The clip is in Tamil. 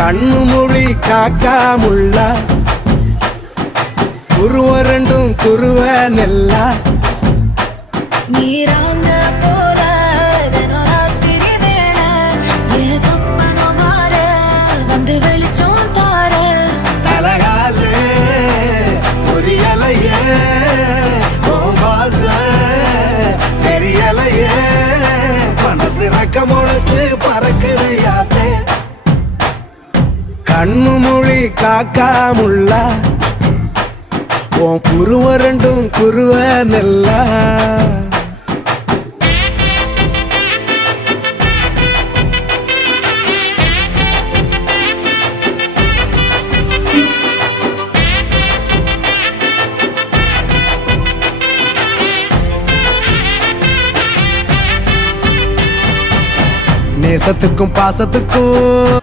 கண்ணு மொழி காக்காமுள்ள குருவ ரெண்டும் குருவ நெல்லா நீராங்க போல தினராத்திரி வேளை என் சொப்பனம் மாற வந்து வெளிச்சம் தார தலகாலே பொரியலையே பாச தெரியலையே மனசு ரக்க முளைச்சு பறக்குது யாத்தே கண்ணு மொழி காக்காமுள்ள உன் குருவ ரெண்டும் குருவ நெல்லா நேசத்துக்கும் பாசத்துக்கும்